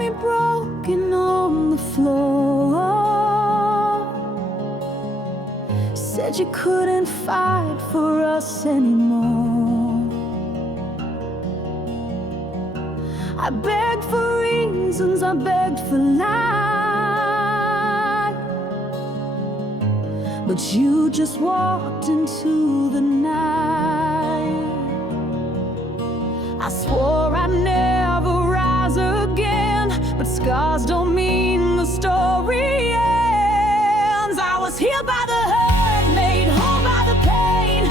me broken on the floor. Said you couldn't fight for us anymore. I begged for reasons, I begged for life, but you just walked into the night. I swore I'd never rise again, but scars don't mean the story ends. I was healed by the hurt, made whole by the pain.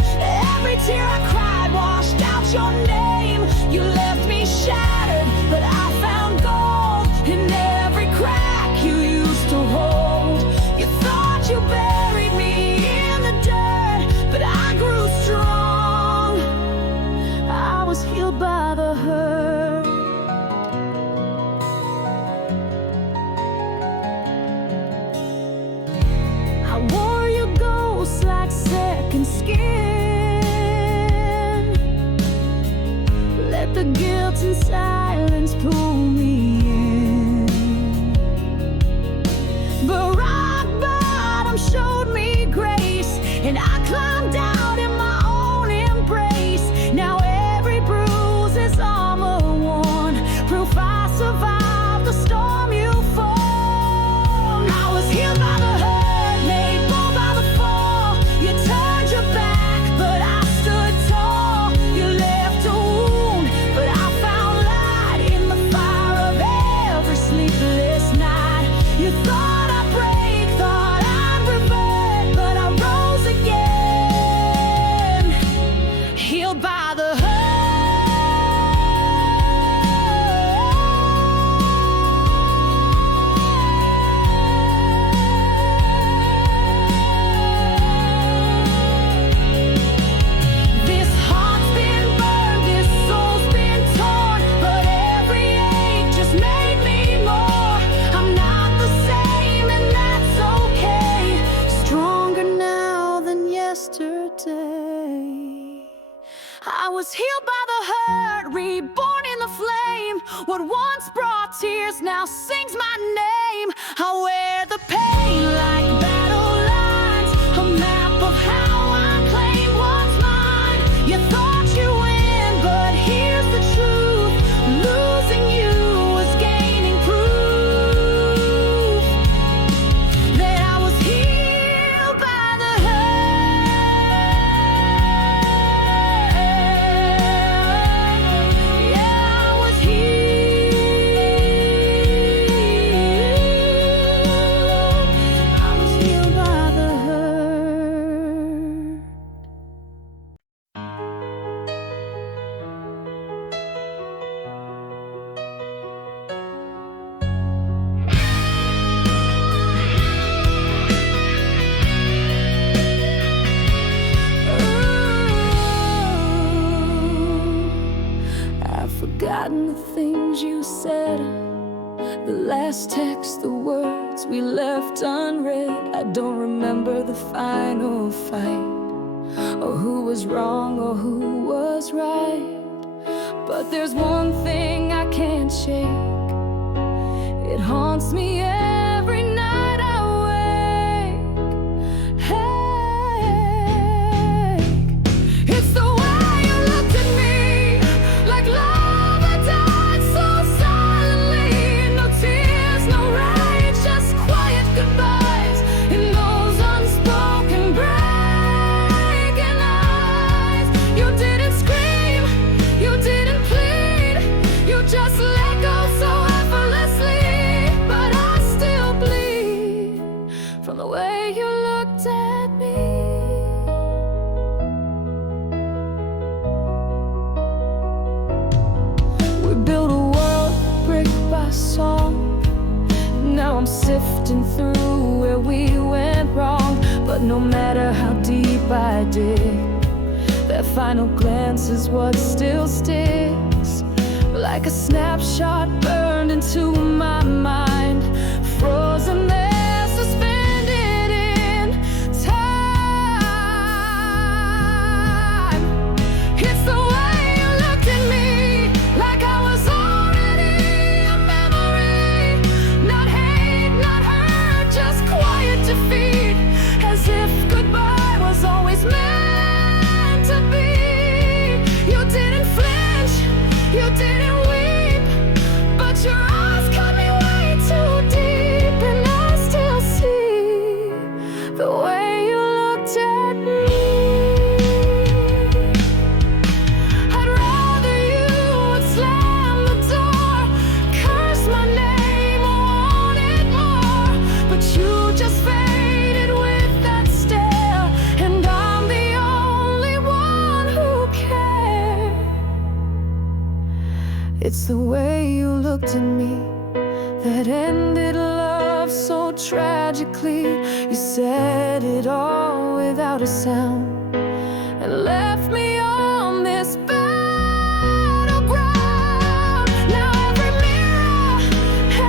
Every tear I cried washed out your name. You left me shattered, but I found gold in every crack you used to hold. You thought you buried me in the dirt, but I grew strong. I was healed by the hurt. I wore your ghost like second skin. Let the guilt and silence pull me in. But rock bottom showed me grace, and I climbed out in my own embrace. Now every bruise is armor worn, proof I survived the storm you formed. I was healed by the hurt, made bold by the fall. You turned your back, but I stood tall. You left a wound, but I found light in the fire of every sleepless night. You thought I'd break, thought I'd revert, but I rose again, healed by the hurt. This heart's been burned, this soul's been torn, but every ache just made me more. I'm not the same, and that's okay. Stronger now than yesterday. I was healed by the hurt, reborn in the flame. What once brought tears now sings my name. I wear the pain like battle lines, a map of how I claim what's mine. You thought you win, but here's the truth. Losing you was gaining proof that I was healed by the hurt. Yeah, I was healed by the hurt. I've forgotten the things you said, the last text, the words we left unread. I don't remember the final fight, or who was wrong or who was right. But there's one thing I can't shake. It haunts me every night I wake. Hey, it's the way you looked at me, like love had died so silently. No tears, no rage, just quiet goodbyes in those unspoken breaking eyes. You didn't scream, you didn't plead, you just let go so effortlessly. But I still bleed from the way you looked at me. We built a world brick by song. Now I'm sifting through where we went wrong. But no matter how deep I dig, that final glance is what still sticks. Like a snapshot burned into my mind, frozen there, suspended in time. It's the way you looked at me, like I was already a memory. It's the way you looked at me that ended love so tragically. You said it all without a sound and left me on this battleground. Now every mirror,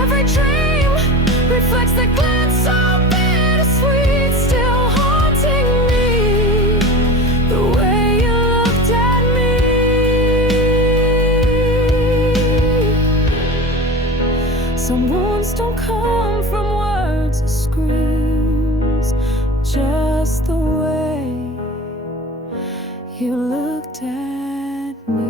every dream reflects the glance so bittersweet, still haunting me. The way you looked at me. Some wounds don't come from words or screams, just the way you looked at me.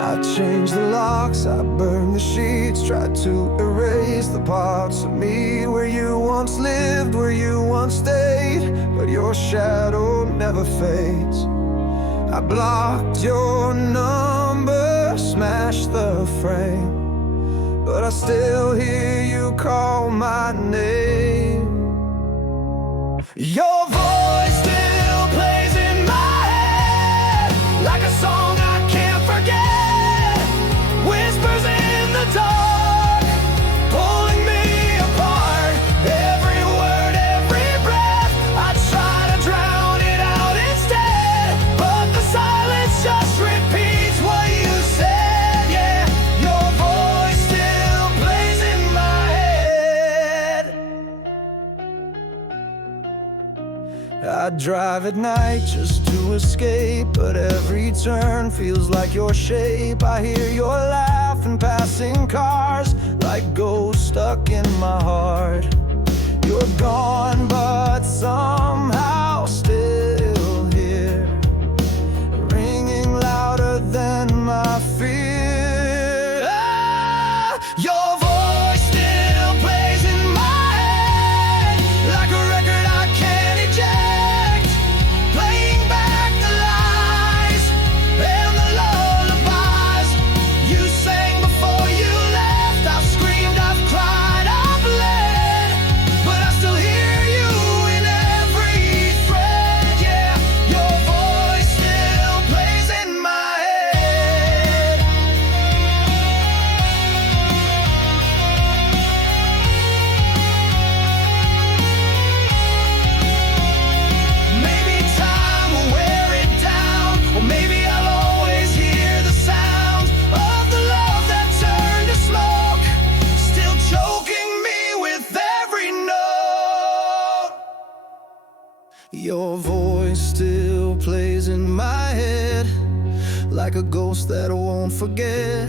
I changed the locks, I burned the sheets, tried to erase the parts of me where you once lived, where you once stayed, but your shadow never fades. I blocked your number, smashed the frame, but I still hear you call my name. Your voice still plays in my head like a song I can't forget. Whispers in the dark, pulling me apart. Every word, every breath, I try to drown it out instead, but the silence just repeats what you said. Yeah, your voice still plays in my head. I drive at night just to escape, but every turn feels like your shape. I hear your laugh in passing cars, like ghosts stuck in my heart. You're gone, but somehow still here, ringing louder than my fear. Your voice still plays in my head like a record I can't eject, playing back the lies and the lullabies you sang before you left. I've screamed, I've cried, I've bled, but I still hear you in every thread. Yeah, your voice still plays in my head. Maybe time will wear it down, or maybe I'll always hear the sound of the love that turned to smoke, still choking me with every note. Your voice still plays in my head like a ghost that I won't forget.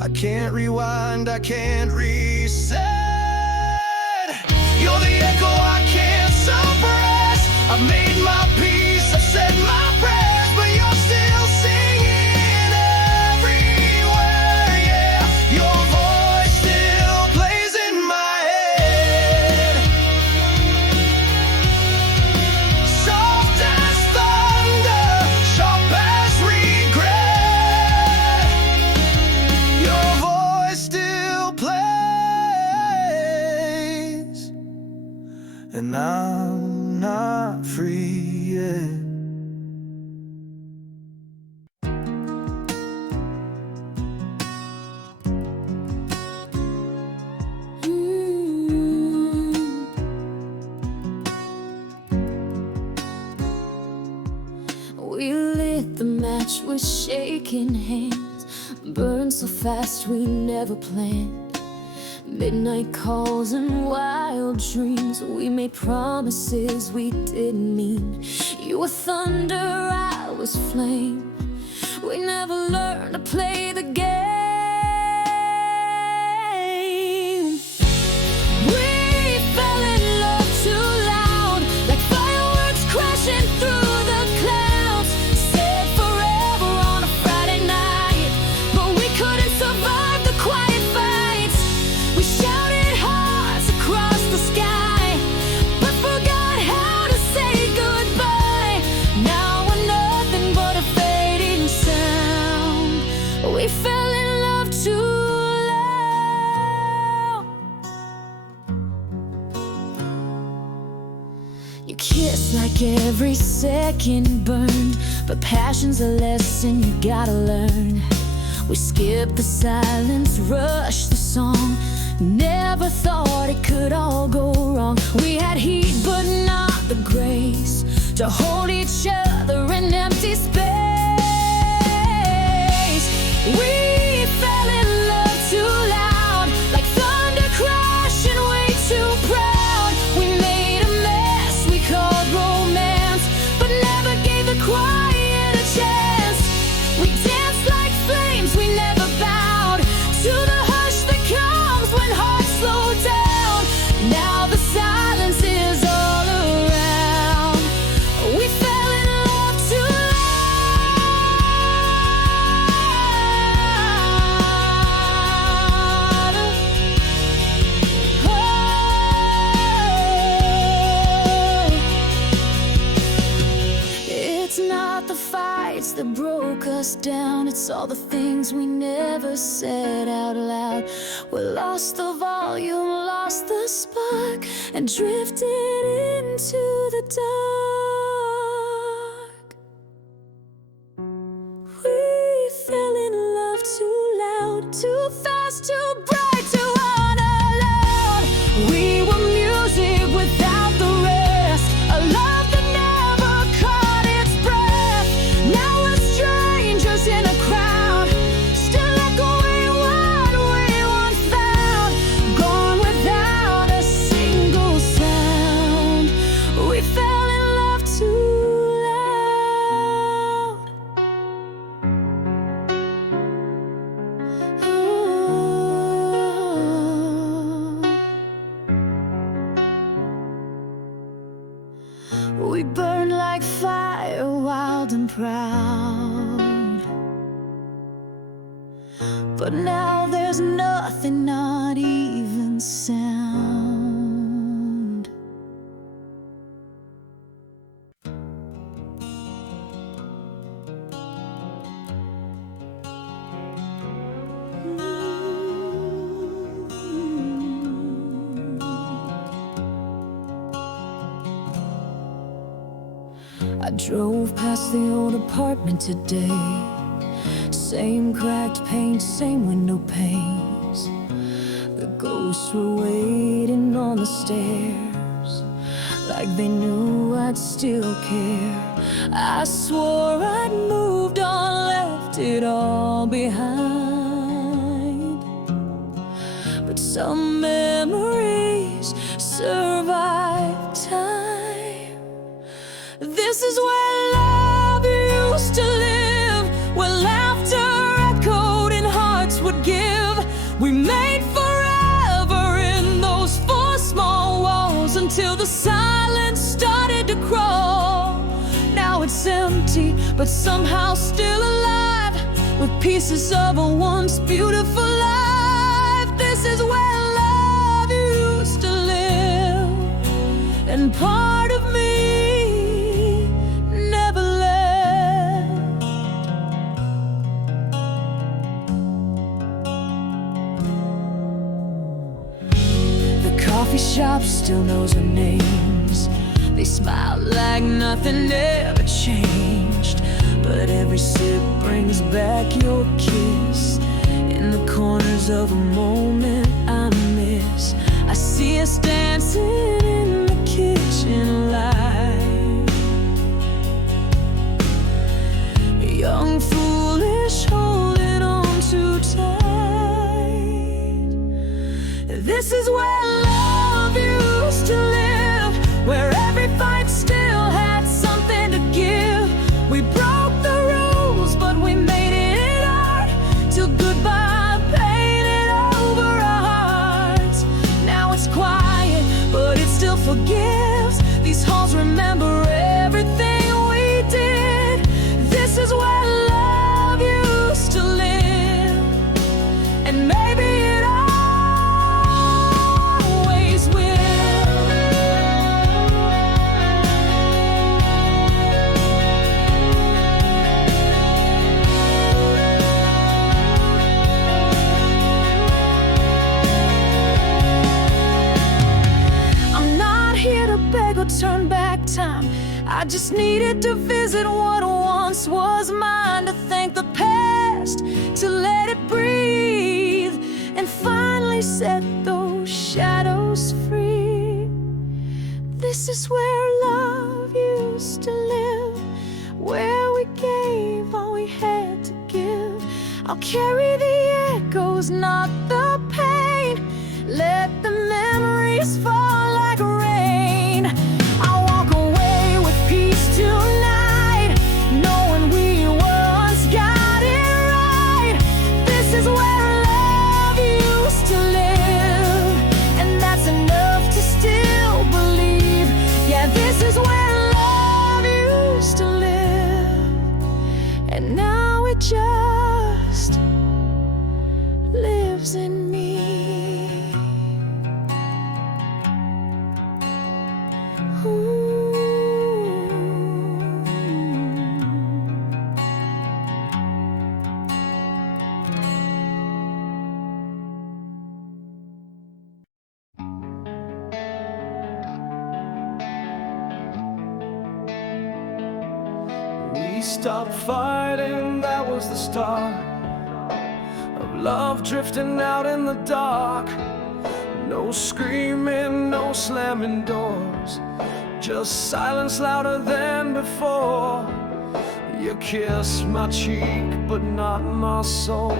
I can't rewind, I can't reset. You're the echo I can't suppress. I've made my peace, I've said my prayers, but you're still singing everywhere. Yeah, your voice still plays in my head, soft as thunder, sharp as regret. Your voice still plays, and I'm not free yet. We lit the match with shaking hands, burned so fast we never planned. Midnight calls and wild dreams, we made promises we didn't mean. You were thunder, I was flame. We never learned to play the game. We fell in love too loud, like fireworks crashing through the clouds. Said forever on a Friday night, but we couldn't survive the quiet fights. We shouted hearts across the sky, but forgot how to say goodbye. Now we're nothing but a fading sound. We fell every second burned, but passion's a lesson you gotta learn. We skipped the silence, rushed the song, never thought it could all go wrong. We had heat but not the grace to hold each other in empty space. We fell in love too loud, like thunder crashing way too proud. We made a mess we called romance, but never gave the quiet a chance. We danced like flames, we never bowed to the hush that comes when hearts slow down. Now the silence is all around. We fell in love too loud. Oh. It's not the fights that broke us down, it's all the things we never said out loud. We lost the volume, lost the spark, and drifted into the dark. We fell in love too loud, too fast, too bright, too unallowed. We were music without the rest, a love that never caught its breath. Now we're strangers in a crowd, still echoing what we once found. Gone without a single sound. We fell in love too loud. We burn like fire, wild and proud. But now there's nothing, not even sound. I drove past the old apartment today. Same cracked paint, same window panes. The ghosts were waiting on the stairs, like they knew I'd still care. I swore I'd moved on, left it all behind, but some memories survive time. This is where love used to live, where laughter echoed and hearts would give. We made forever in those four small walls, until the silence started to crawl. Now it's empty, but somehow still alive, with pieces of a once beautiful life. This is where love used to live, and part of me never left. The coffee shop still knows our names. They smile like nothing ever changed, but every sip brings back your kiss. In the corners of a moment I miss, I see us dancing in the kitchen light. Young, foolish, holding on too tight. This is where love used to live, where every fight still had something to give. We broke the rules, but we made it art, till goodbye painted over our hearts. Now it's quiet, but it still forgives. These halls just needed to visit what once was mine, to thank the past, to let it breathe, and finally set those shadows free. This is where love used to live, where we gave all we had to give. I'll carry the echoes, not the pain. Let the memories fall like rain. I'll walk away with peace tonight, knowing we once got it right. This is where love used to live, and that's enough to still believe. Yeah, this is where love used to live, and now it just lives in me. We stopped fighting, that was the start of love drifting out in the dark. No screaming, no slamming doors, just silence louder than before. You kissed my cheek, but not my soul,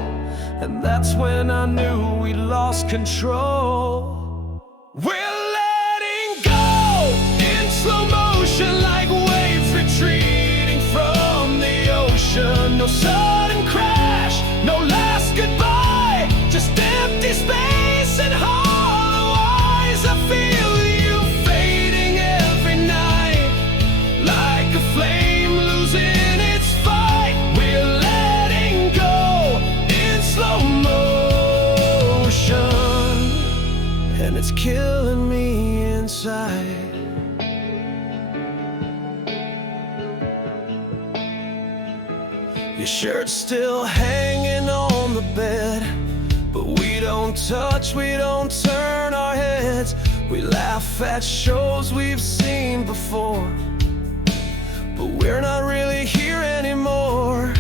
and that's when I knew we lost control. We're letting go in slow motion, like waves retreating from the ocean. No sudden crash, no last goodbye, just empty space and hollow eyes. I feel you fading every night, like a flame losing its fight. We're letting go in slow motion, and it's killing me inside. Your shirt's still hanging on the bed, but we don't touch, we don't turn our heads. We laugh at shows we've seen before, but we're not really here anymore.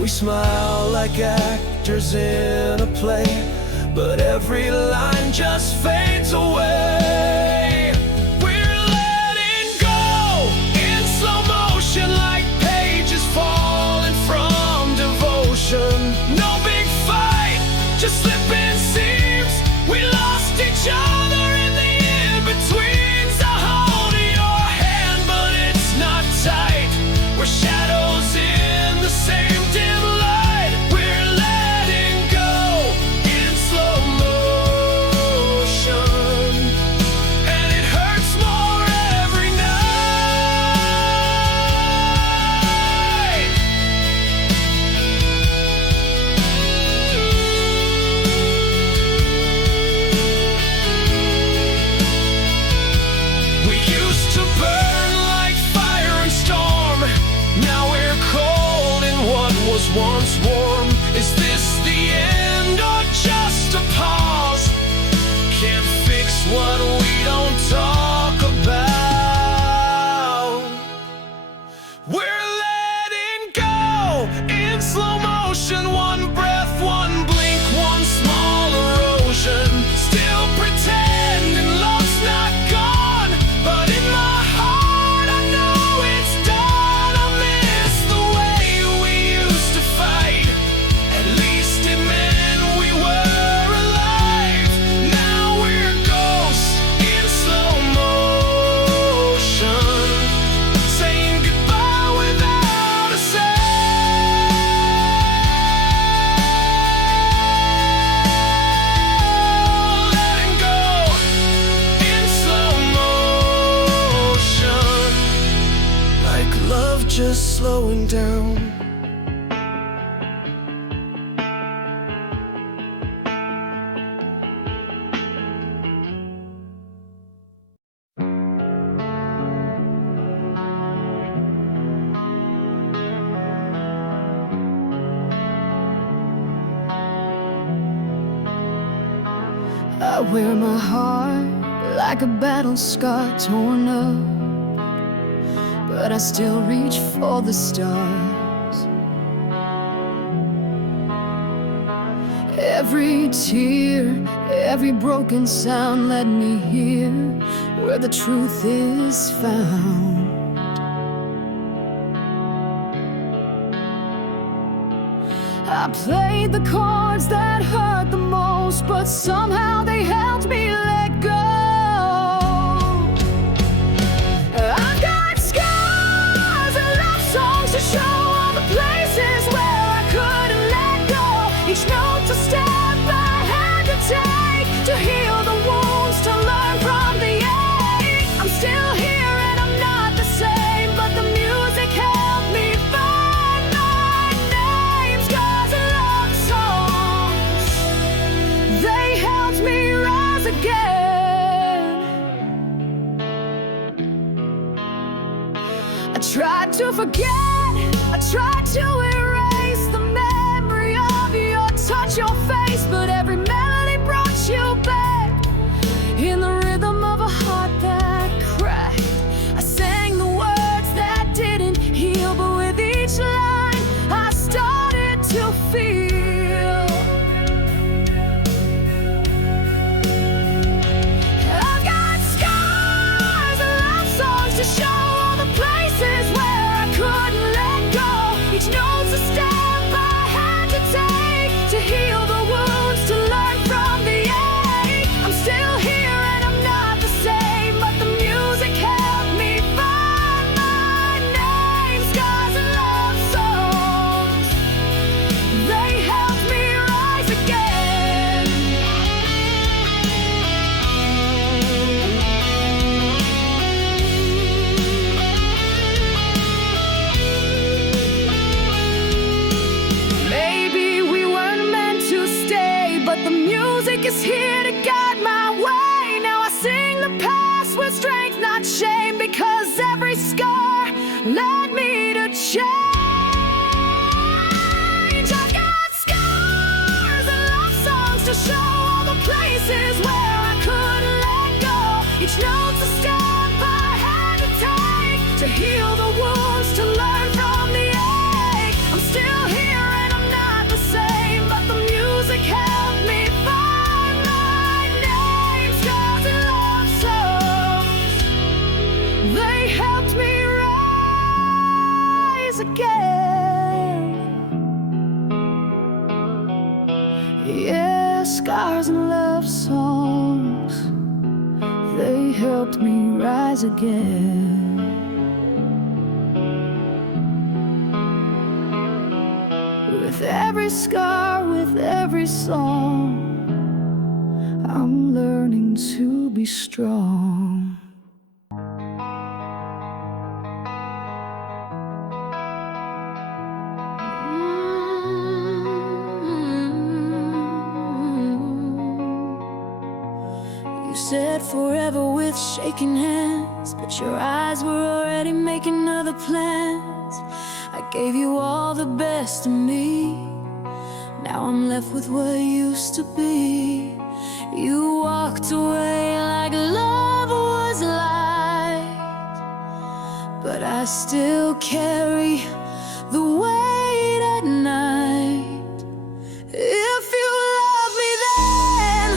We smile like actors in a play, but every line just fades away. We're letting go in slow motion, like pages falling from devotion. No big fight, just slipping seams. We lost each other in the in-betweens. I hold your hand, but it's not tight. We're shadows in the same dim light. We're letting go in slow motion, and it hurts more every night. We used to burn like fire and storm, now we're cold in what was once warm. Is this the end or just a pause? Can't fix what we don't talk about. We're letting go in slow motion, one breath, one blink, one small erosion. Still pretending love's not gone, but in my heart I know it's done. I miss the way we used to fight. At least it meant we were alive. Now we're ghosts in slow motion, saying goodbye without a say. Letting go in slow motion, like love just slowing down. I wear my heart like a battle scar torn up, but but I still reach for the stars. Every tear, every broken sound, let me hear where the truth is found. I played the chords that hurt the most, but somehow they helped me let go. I've got scars and love songs to show all the places where I couldn't let go. Each note's a step I had to take to heal the wounds, to learn from the ache. I'm still here and I'm not the same, but the music helped me find my name. Scars and love songs, they helped me rise again. I tried to forget, I tried to erase the memory of your touch, your face, but every melody brought you back in the rhythm of a heart that cracked. I sang the words that didn't heal, but with each line I started to feel. I've got scars and love songs to show all the places where I couldn't let go. Each note's a step I had to take to heal the wounds, to learn from the ache. I'm still here and I'm not the same, but the music helped me find my name. Scars and love songs, they helped me rise again. Maybe we weren't meant to stay, but the music is here to guide my way. Now I sing the past with strength, not shame, because every scar led me to change. I've got scars and love songs to show all the places where I couldn't let go. Each note's a step I had to take to heal the wounds, to learn from the ache. I'm still here and I'm not the same, but the music helped me find my name. Scars and love songs, they helped me rise again. Yeah, scars and love songs, they helped me rise again. With every scar, with every song, I'm learning to be strong. You said forever with shaking hands, but your eyes were already making other plans. I gave you all the best of me, now I'm left with what used to be. You walked away like love was light, but I still carry the weight at night. If you love me then,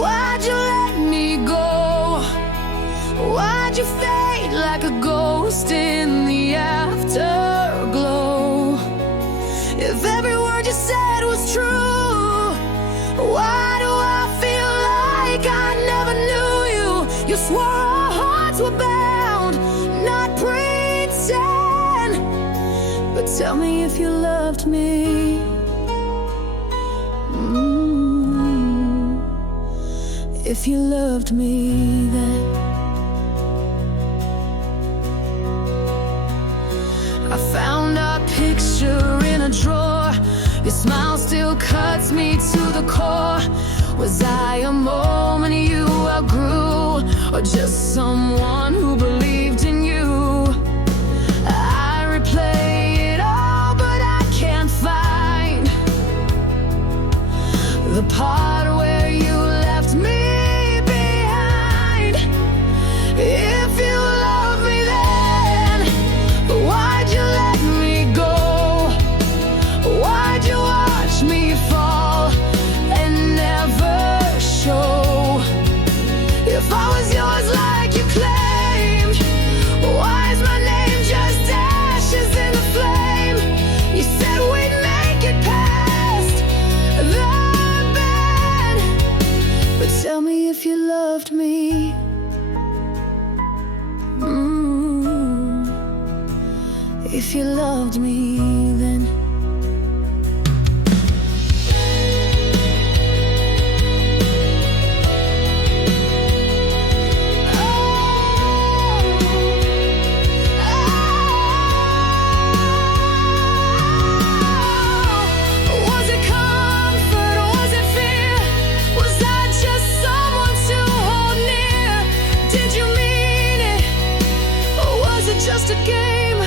why'd you let me go? Why'd you fade like a ghost in the afterglow? If every word you said was true, why do I feel like I never knew you? You swore our hearts were bound, not pretend. But tell me if you loved me. If you loved me then. I found our picture in a drawer. Your smile still cuts me to the core. Was I a moment you outgrew, or just someone who believed in you? I replay it all, but I can't find the part where you left me behind. If you love me then, if you loved me then. Just a game,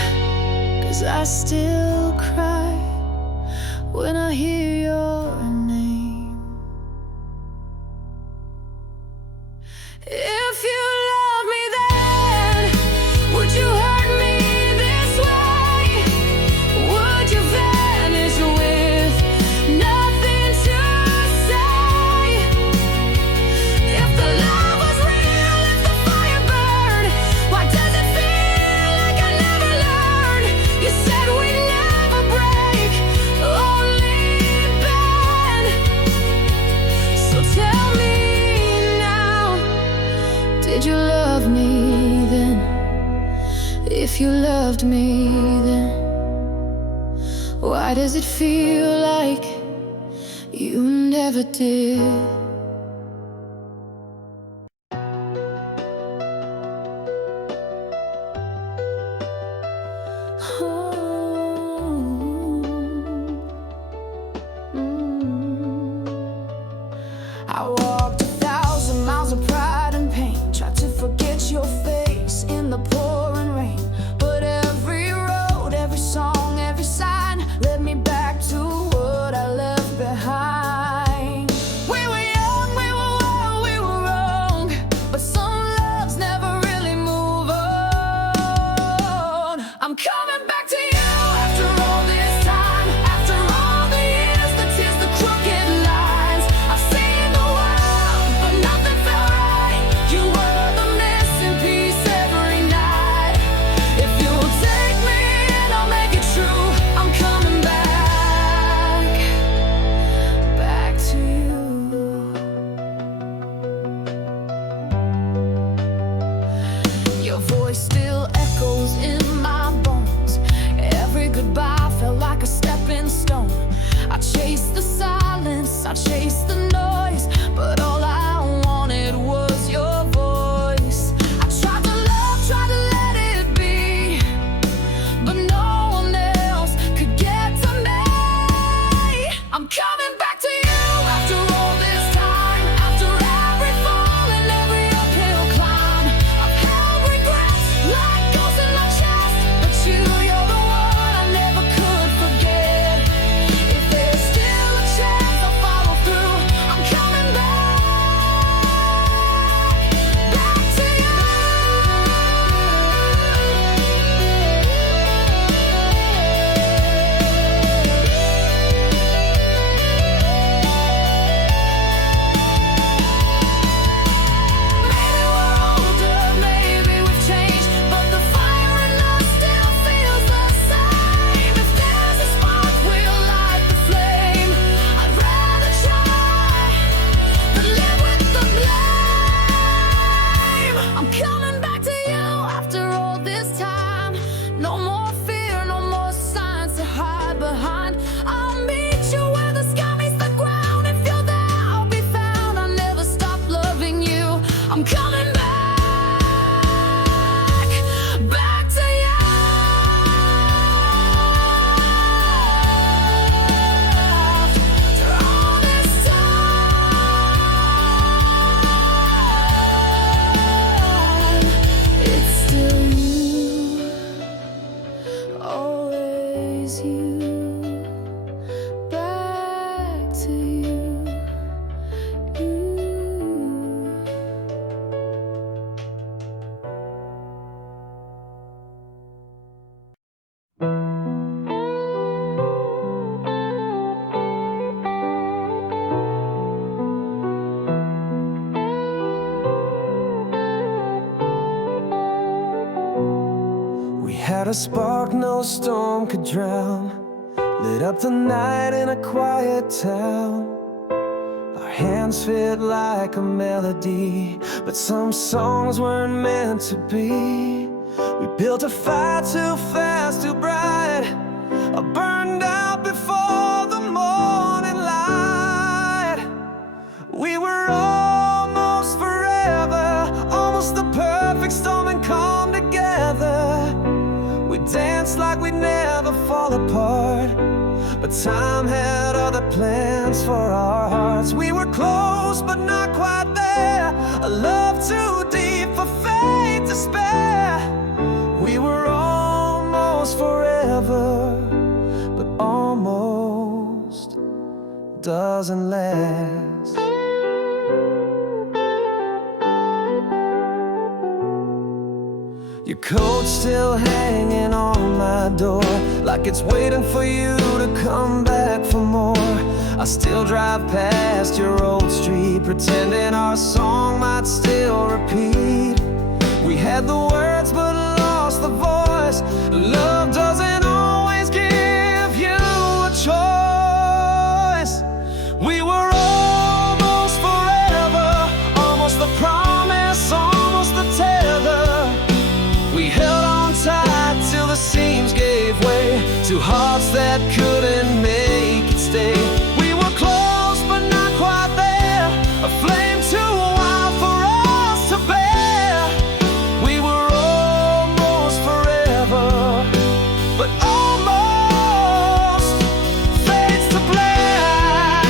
'cause I still cry when I hear your name. If you love me then, would you hurt me this way? Would you vanish with nothing to say? If the love was real, if the fire burned, why does it feel like I never learned? You said we'd never break, only bend. So tell me now, did you love me then? If you loved me then, why does it feel like you never did? I walked 1,000 miles of pride and pain, tried to forget your face in the pouring rain. But every road, every song, every sign led me back to what I left behind. We were young, we were wild, we were wrong, but some loves never really move on. I'm coming back to you after all this time, after all the years, the tears, the crooked lines. I've seen the world, but nothing felt right. You were the missing piece every night. If you'll take me and I'll make it true, I'm coming back, back to you. Your voice still echoes in my bones. Every goodbye felt like a stepping stone. I chased the silence, I chased the noise, but all I wanted was your voice. I tried to love, tried to let it be, but no one else could get to me. I'm coming back to you after all this time, after every fall and every uphill climb. I've held regrets like ghosts in my chest, but you're the one I never could forget. If there's still a chance, I'll follow through. I'm coming back, back to you. Maybe we're older, maybe we've changed, but the fire in us still feels the same. If there's a spark, we'll light the flame. I'd rather try than live with the blame. I'm coming back to you after all this time. No more fear, no more signs to hide behind. I'll meet you where the sky meets the ground. If you're there, I'll be found. I'll never stop loving you. I'm coming back, back to you. After all this time, it's still you, always you. Back to you, you. We had a spark no storm could drown, lit up the night in a quiet town. Our hands fit like a melody, but some songs weren't meant to be. We built a fire too fast, too bright. I burned out before the morning light. We were almost forever, almost the perfect storm and calm together. We danced like we'd never fall apart, but time had other plans for our hearts. We were close but not quite there, a love too deep for fate to spare. We were almost forever, but almost doesn't last. Your coat's still hanging on my door, like it's waiting for you to come back for more. I still drive past your old street, pretending our song might still repeat. We had the words but lost the voice. Love doesn't always give you a choice. We were almost forever, almost the promise, almost the tether. We held on tight till the seams gave way to hearts that couldn't make it stay. We were close but not quite there, a flame too wild for us to bear. We were almost forever, but almost fades to black.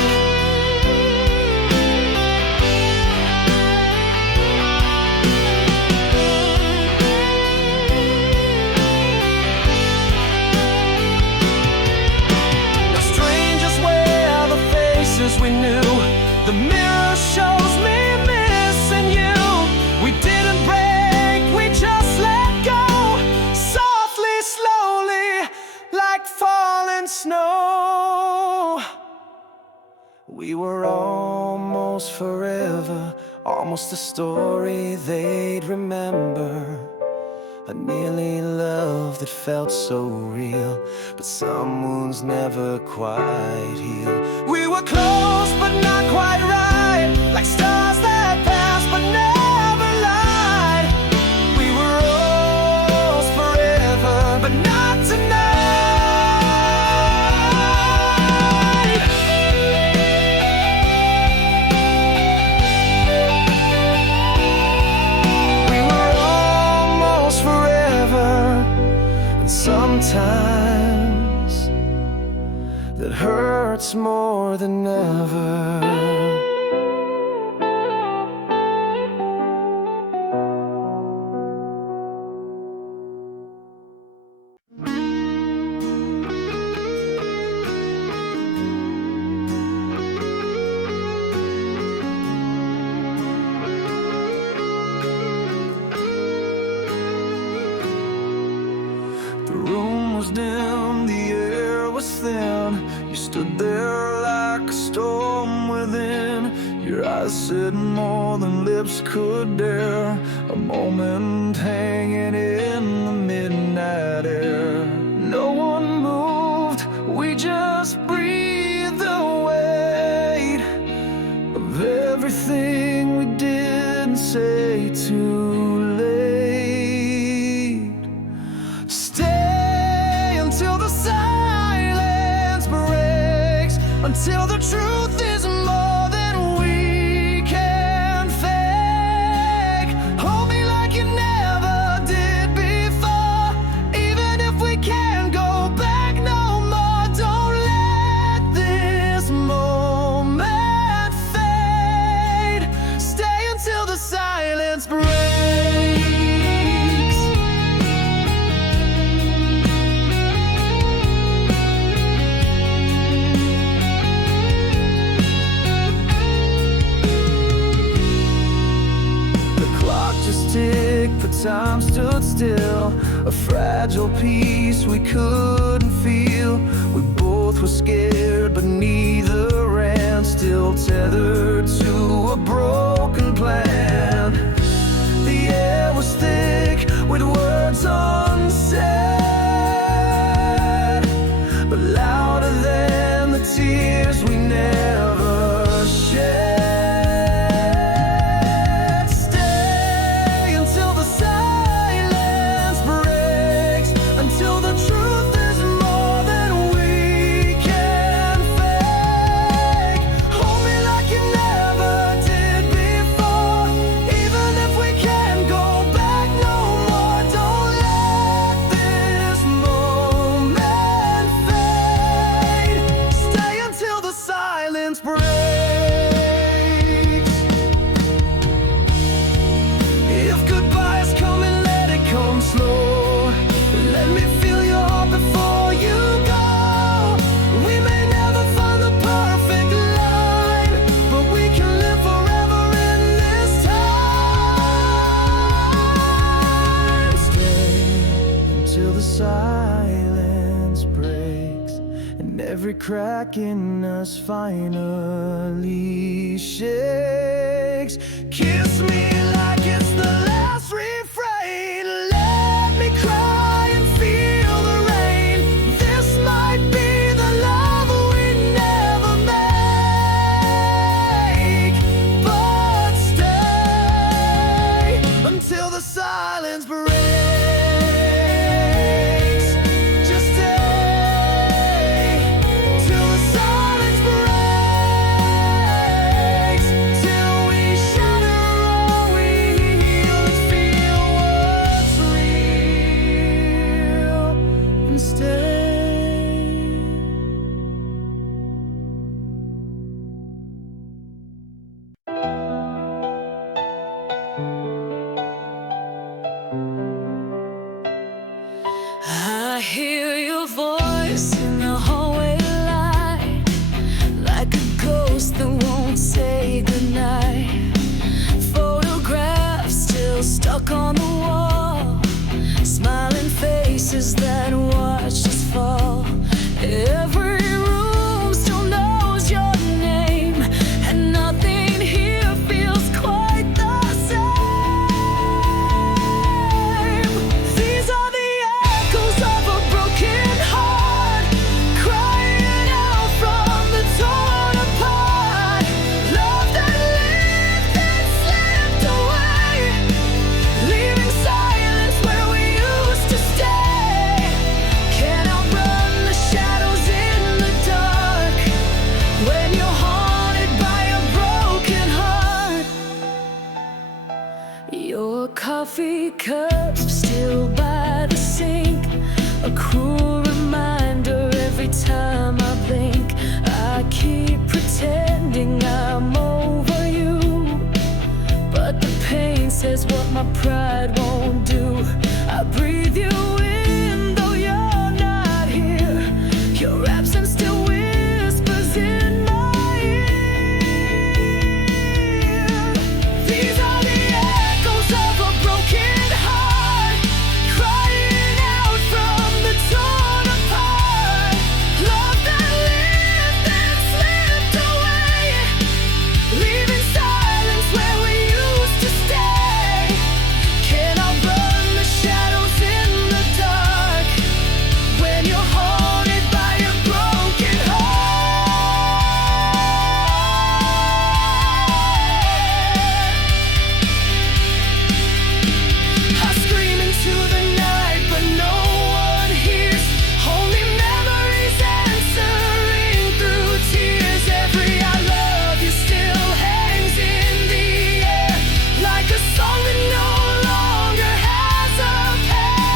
Now strangers wear the faces we knew. The mirror shows me missing you. We didn't break, we just let go, softly, slowly, like falling snow. We were almost forever, almost a story they'd remember. A nearly love that felt so real, but some wounds never quite heal. We were close but not quite right, like stars that pass but never lied. We were almost forever, but not tonight. We were almost forever, and sometimes that hurts more than ever. The room was dim, the air was thin. You stood there like a storm within. Your eyes said more than lips could dare. A moment hanging in the midnight air. No one moved, we just breathed the weight of everything we didn't say too late. Stay until the silence breaks, until the truth is more than we can fake. Hold me like you never did before, even if we can't go back no more. Don't let this moment fade. Stay until the silence breaks. But time stood still, a fragile piece we couldn't feel. We both were scared, but neither ran, still tethered to a broken plan. The air was thick with words unsaid, but louder than the tears we never shed. Stay until the silence breaks. till the silence breaks and every crack in us finally shakes. Kiss me like it's the last refrain. Let me cry and feel the rain. This might be the love we never make, but stay until the silence breaks. Just stay till the silence breaks, till we shatter all we heal and feel what's real and stay. I hear your voice in the hallway light, like a ghost that won't say goodnight. Photographs still stuck on the wall, smiling faces that watched us fall. Every room still knows your name, and nothing here feels quite the same. These are the echoes of a broken heart, crying out from the torn apart. Love that lived and slipped away, leaving silence where we used to stay. Can't outrun the shadows in the dark when you're haunted by a broken heart. Your coffee cups still by the sink, a cruel reminder every time I blink. I keep pretending I'm over you, but the pain says what my pride won't do. I breathe you in though you're not here. Your absence still whispers in my ear. These are the echoes of a broken heart, crying out from the torn apart. Love that lived and slipped away, leaving silence where we used to stay. Can't outrun the shadows in the dark when you're haunted by a broken heart. I scream into the night, but no one hears. Only memories answering through tears. Every I love you still hangs in the air, like a song that no longer has a pair.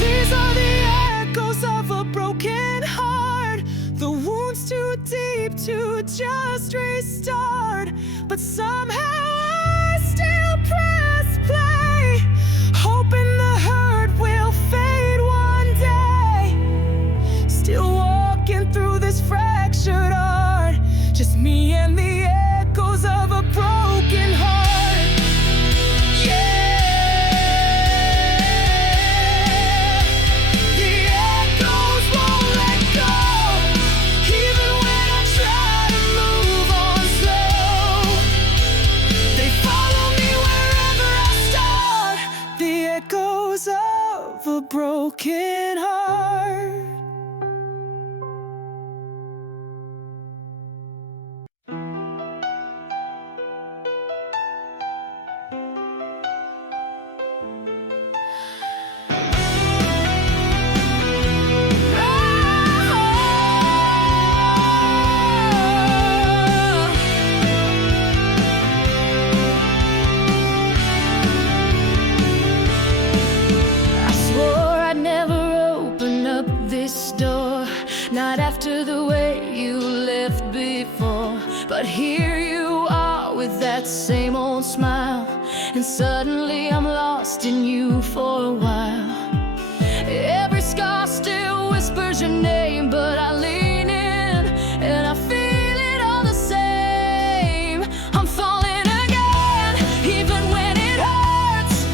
These are the echoes of a broken heart, the wounds too deep to just restart. But somehow I still press play, hoping the hurt will fade one day. Still walking through this fractured art, just me and the echoes of a broken heart. Yeah, the echoes won't let go, even when I try to move on slow. They follow me wherever I start, the echoes of a broken heart. I swore I'd never open up this door, not after the way you left before. But here you are with that same old smile, and suddenly I'm lost in you for a while. Every scar still whispers your name, but I lean in and I feel it all the same. I'm falling again, even when it hurts.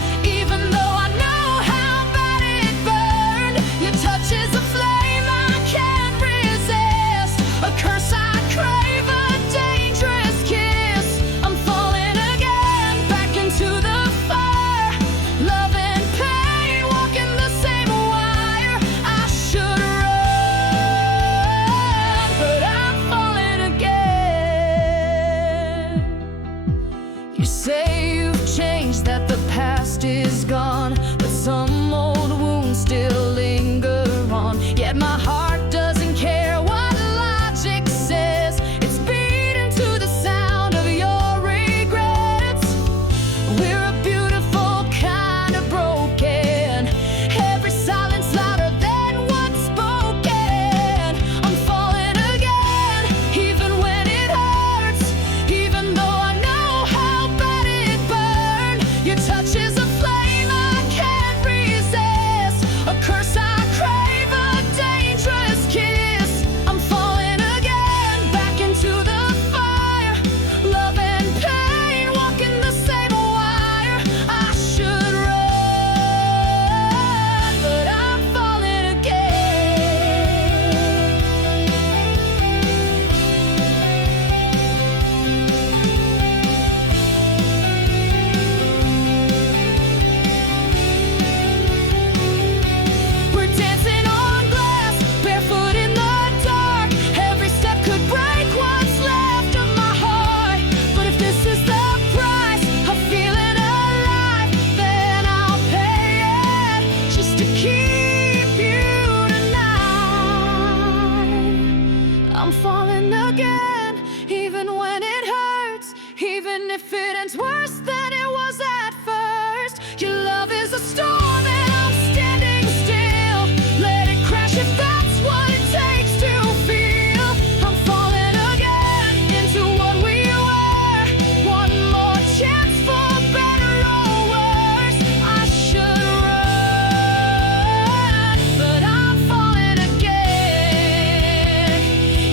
a storm and I'm standing still. Let it crash if that's what it takes to feel. I'm falling again into what we were. One more chance for better or worse. I should run, but I'm falling again.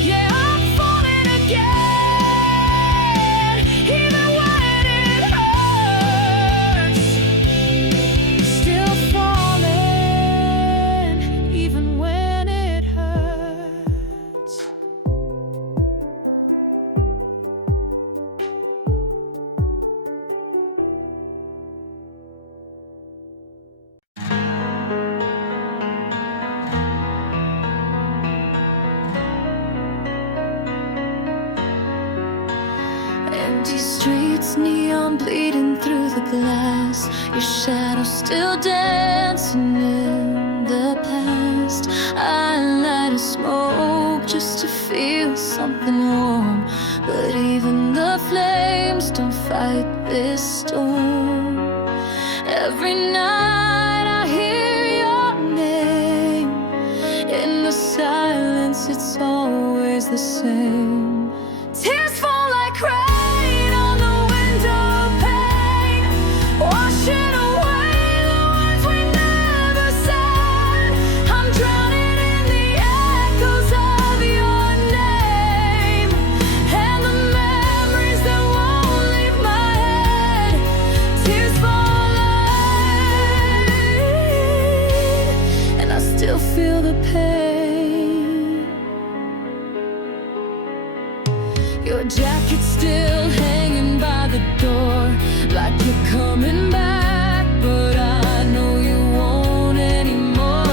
Yeah, I'm falling again. Even when it hurts, still falling. Even when it hurts. Empty streets, neon bleeding through the glass. Your shadow still dancing in the past. I light a smoke just to feel something warm, but even the flames don't fight this storm. Every night I hear your name. In the silence it's always the same. Tears fall like rain on the window pane, washing away the words we never said. I'm drowning in the echoes of your name, and the memories that won't leave my head. Tears fall like, and I still feel the pain. Your jacket's still hanging by the door, like you're coming back, but I know you won't anymore.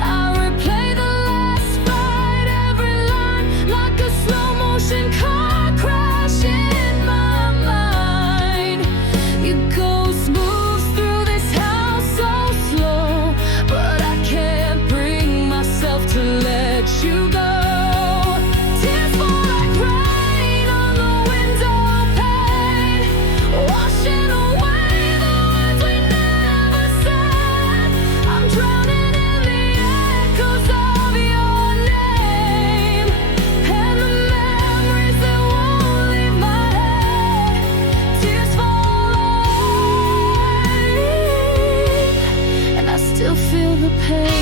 I replay the last fight, every line, like a slow motion car crash in my mind. Your ghost moves through this house so slow, but I can't bring myself to let you go. Tears fall like rain on the window pane, washing away the words we never said. I'm drowning in the echoes of your name, and the memories that won't leave my head. Tears fall like, and I still feel the pain.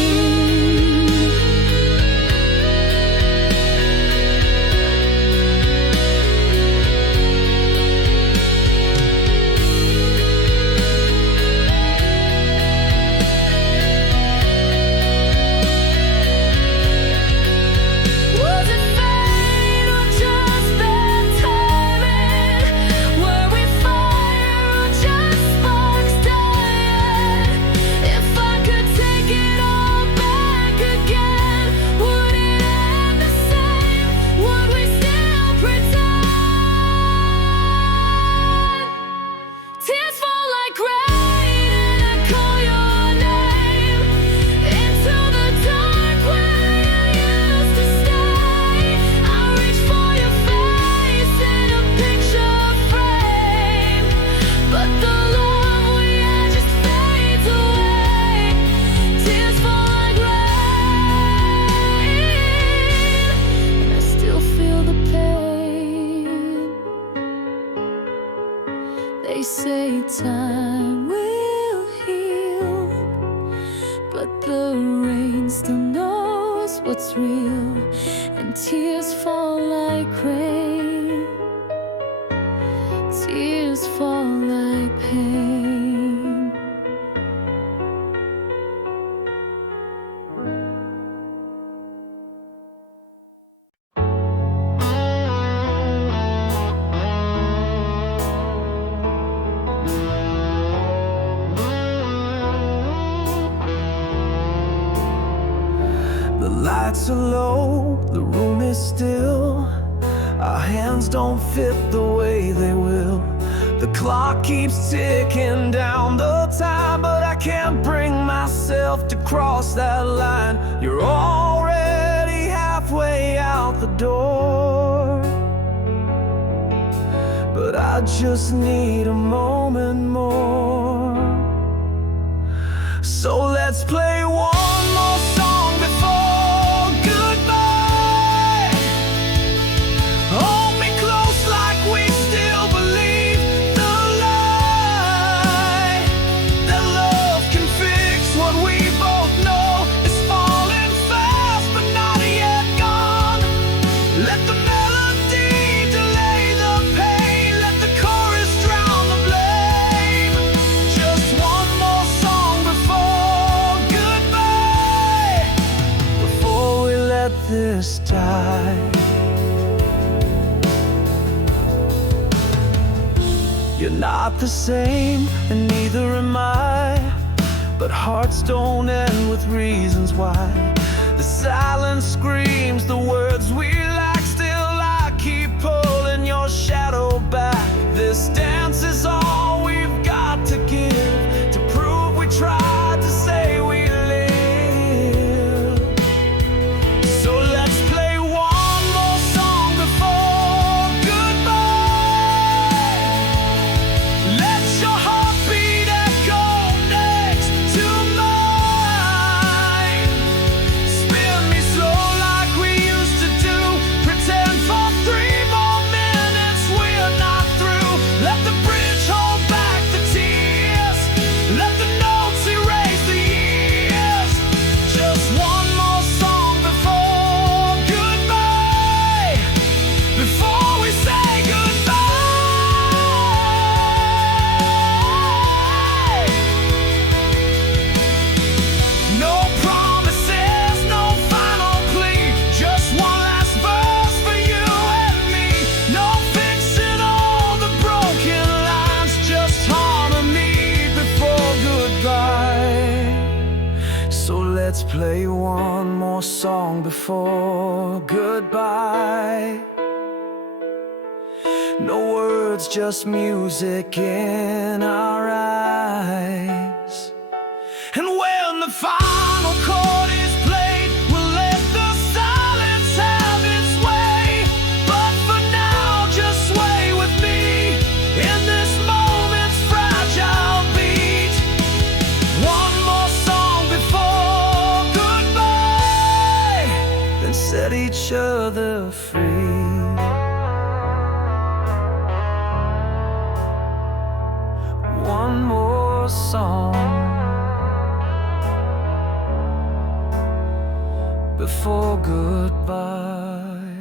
Was it fate or just bad timing? Were we fire or just sparks dying? If I could take it all back again, would it end the same? Would we still pretend? Tears fall like rain and I call your name into the dark where you used to stay. I reach for your face in a picture frame, but the love we had just fades away. Tears fall like rain, and I still feel the pain. They say time will heal, but the rain still knows what's real, and tears fall like rain. Tears fall like pain. The lights are low, the room is still. Our hands don't fit the way they will. The clock keeps ticking down the time, but I can't bring myself to cross that line. You're already halfway out the door, but I just need a moment more. So let's play one more song before goodbye. Hold me close like we still believe the lie that love can fix what we both know is falling fast but not yet gone. Let the melody delay the pain, let the chorus drown the blame. Just one more song before goodbye, before we let this die. You're not the same, and neither am I. But hearts don't end with reasons why. The silence screams the words we lack. Still I keep pulling your shadow back. This dance is all we've got to give, to prove we tried to say we live. So let's play one more song before goodbye. Let your heartbeat echo next to mine. Spin me slow like we used to do. Pretend for 3 more minutes we're not through. Let the bridge hold back the tears. Let the notes erase the years. Just one more song before goodbye, before we say goodbye. No promises, no final plea. Just one last verse for you and me. No fixing all the broken lines, just harmony before goodbye. So let's play one more song before goodbye. No words, just music in our eyes. And when the final chord is played, we'll let the silence have its way. But for now, just sway with me in this moment's fragile beat. One more song before goodbye, then set each other free. One more song before goodbye.